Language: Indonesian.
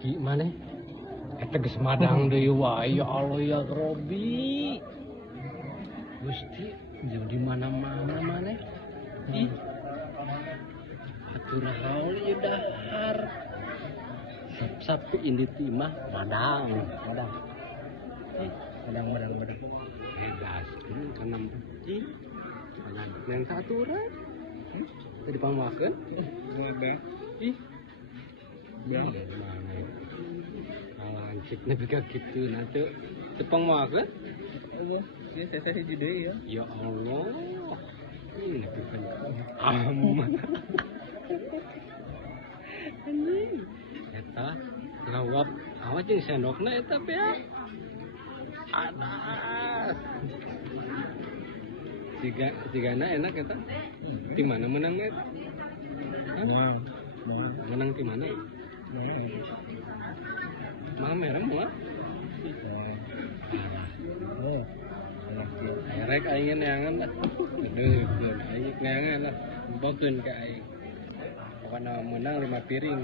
Gimana? Eta geus madang deui wae ya Allah ya Robi. Gusti, di mana-mana maneh. Ih. Atur haul ieu dahar. Sap-sap indi timah madang. Ih, madang. Gaskeun kana ih. Madang yang saturan. Tadi pamakeun. Ih. Ya, mana ya? Alancik nepi ka kitu na teu tepang makan. Allah, ini saya hiji deui ya. Ya Allah. Ini nepi ka aman. Anjing. Eta lawap awas jeung sendokna eta pe ya. Adas. Tigana enak eta. Di mana menangnya eta? Menang di mana? Mah merem mah. Rek aing neangan lah. Aduh, aing neangan lah. Bokeun ka aing. Pokona menang 5 piring.